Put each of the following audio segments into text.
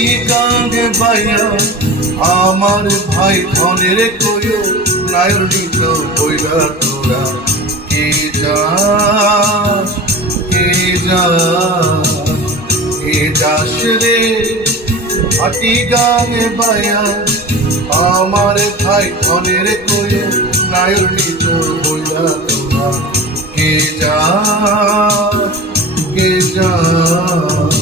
অতি কাঙ্গে পাইয়া আমার ভাই ধনের কইও নায়র নিত বইলা তোরা কে যাস কে যাস রে অতি কাঙ্গে পাইয়া আমার ভাই ধনের কইও নায়র নিত বইলা তোরা কে যাস কে যাস।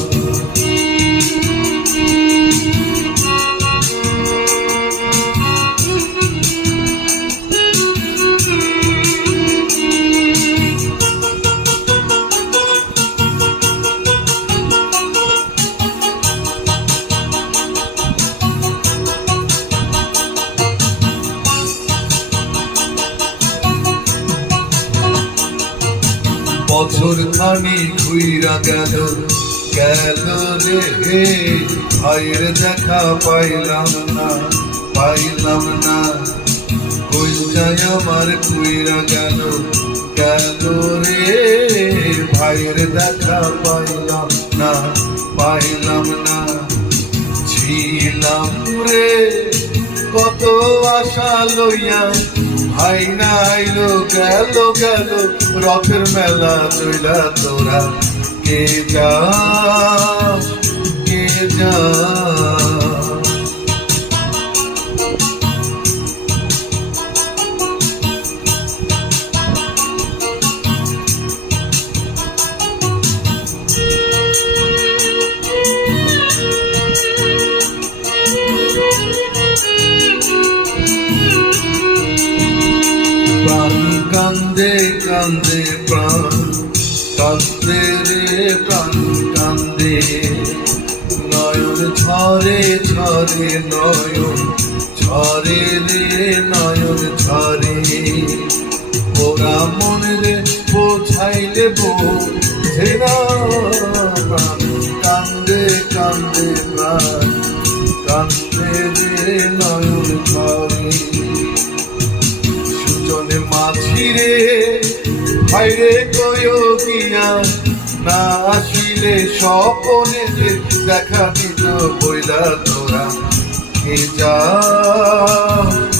বছর খানি ঘুইরা গেল গেল রে ভাইয়ের দেখা পাইলাম না কই যায় আমার ঘুইরা গেল গেল রে ভাইয়ের দেখা পাইলাম না ছিলাম রে কত আশা লইয়া ভাই নাইলো গেল রথের মেলা চইলা তোরা কে যাস কে যাস। কান্দে কান্দে প্রাণ কান্দে রে প্রাণ কান্দে নয়ন ঝরে ঝরে নয়ন ঝরে রে নয়ন ঝরে ওরা মনে রে বোঝাইলে বোঝে না প্রাণ কান্দে কান্দে প্রাণ কান্দে রে নয়ন ঝরে মাছিরে ভাইরে কয়ো কিয়া না আসিলে স্বপনে যে দেখা দিত বইলা তোরা কে যাস